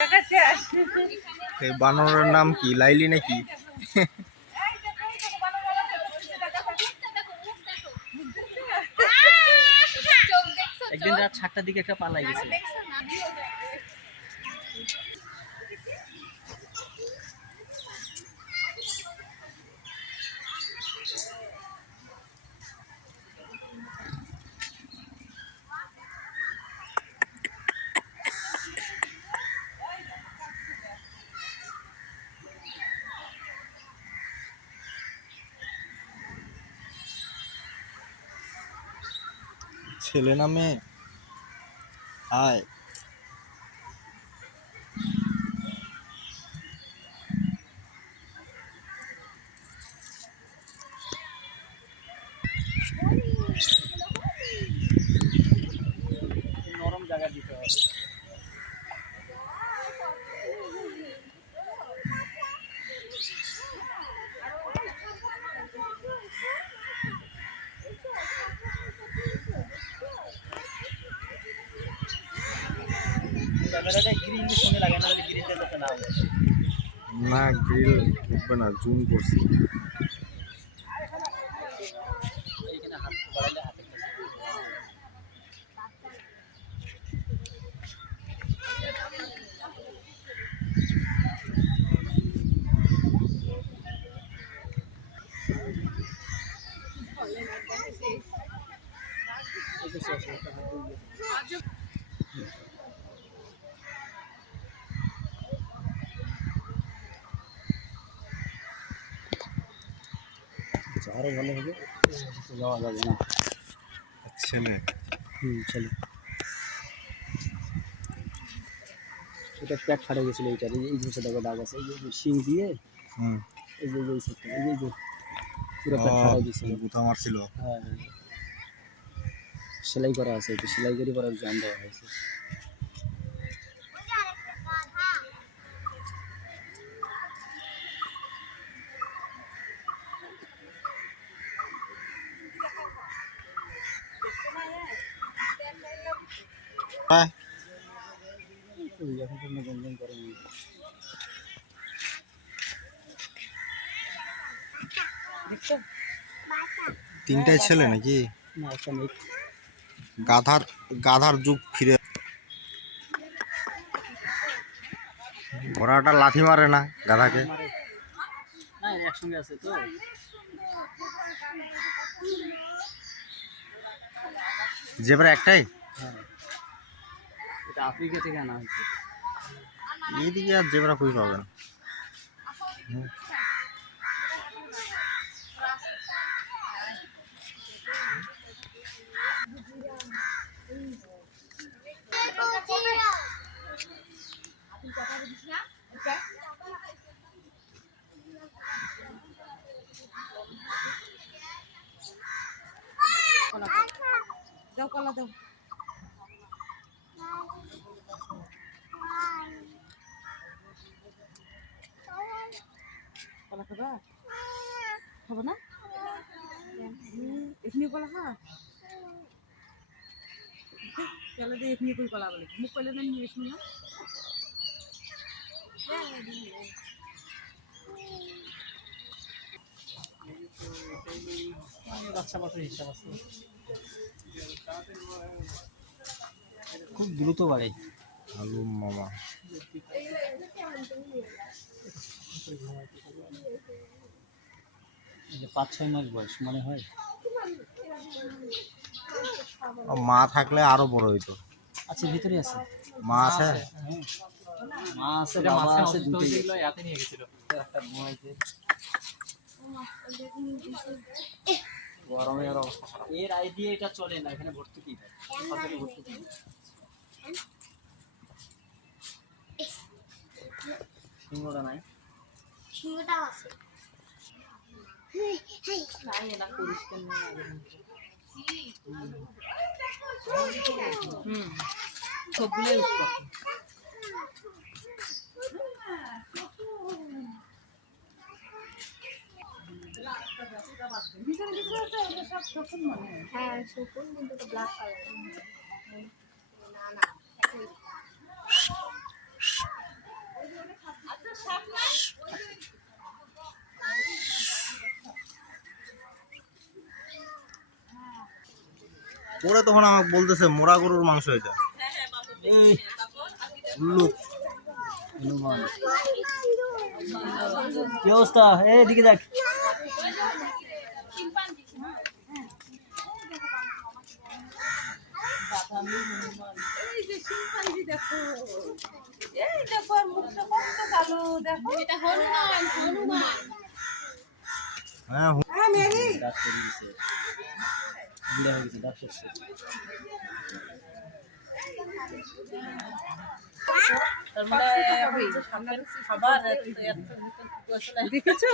এই বানরের নাম কি, লাইলি নাকি? একদিন রাত 7টার দিকে একটা পালাই গেছে। ছেলে না মেয়ে? আয় নরম জায়গা দিতে হবে। ক্যামেরাটা গ্রিলের সঙ্গে লাগানো হলে গ্রিলটা যাতে না হয়। না, গ্রিল উঠবে না, জুম করছি। এইখানে হাত বাড়াইলে হাতে আরো ভালো হবে, যাওয়া যাবে না। ছেলে চলো। এটা প্যাট ফাটে গেছিল, এইটার এই জিনিসটা দেখো দাগ আছে, এই যে শিং দিয়ে এই যে পুরো প্যাট ফাটাই দিয়েছিল, গুঁতা মারছিল। হ্যাঁ সেলাই করা আছে, একটু সেলাই করে পরে জাম দেওয়া হয়েছে। তিনটাই ছেলে নাকি? না, একটা মেয়ে। গাধার যুগ ফিরে। ঘোড়াটা লাথি মারে না গাধাকে? না, একসঙ্গে আছে তো। জেব্রা একটাই? হ্যাঁ, এটা আফ্রিকা থেকে আনা হয়েছে। এইদিকে আর জেব্রা কই পাবেন? দাও কলা দাও। কলা খাবা? খাবো না? এখনি কলা খা? চলো যে এখনি কই কলা বলে মুখ কইলে না নিয়ে এসনি না? বাচ্চা বাচ্চা হিসাব আছে, খুব দ্রুত বাড়ে। আলু মামা 5-6 মাস বয়স মনে হয়। মা থাকলে আরো বড় হইতো। আচ্ছা, ভিতরে আছে মা আছে? মা আছে, বাবা আছে, দুটো হাতে নিয়ে গেছিল একটা ঘুমাইতে। গরমে আর অবস্থা খারাপ। এর আইডিয়া এটা চলে না, এখানে ভর্তুকি দেয়, সরকারি ভর্তুকি। সিংহটা নাই, সিংহটা আছে। নাই না পরিষ্কার নেই আগের মতো। সবগুলোই উৎপাদ। হ্যাঁ, শকুন কিন্তু ব্ল্যাক কালার। না না পরে তখন আমাকে বলতেছে মোরা গরুর মাংস এটা। এই উল্লুক। হনুমান কি অবস্থা? এদিকে দেখ। এই যে শিম্পাঞ্জি দেখো, এই দেখো আর মুখটা কত কালো দেখো। এটা হনুমান, হনুমান। হ্যাঁ হ্যাঁ মেরি। দাঁত পড়ে গেছে, বুড়া হয়ে গেছে, দাঁত পড়ছে। তার মানে খাবার দেখেছো?